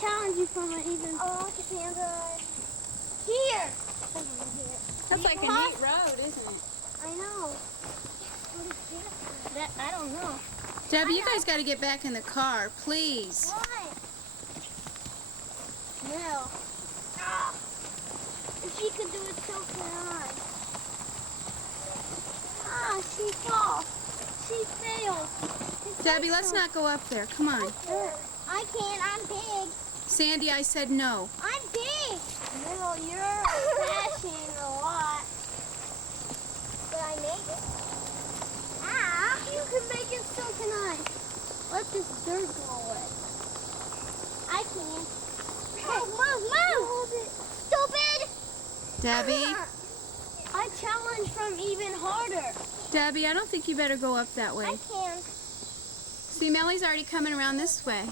challenge you from an even... Oh, Cassandra. Here! That's like a neat road, isn't it? I know. That, I don't know. Debbie, you guys got to get back in the car, please. Why? Mel. If she could do it, so can I. She falls. She fails. Debbie, let's not go up there. Come on. I can't. I'm big. Sandy, I said no. I'm big. Mel, you're crashing a lot. But I make it. You can make it, so can I. Let this dirt go away. I can. Move! Stupid! Debbie? I challenge from even harder. Debbie, I don't think you better go up that way. I can. See, Mellie's already coming around this way.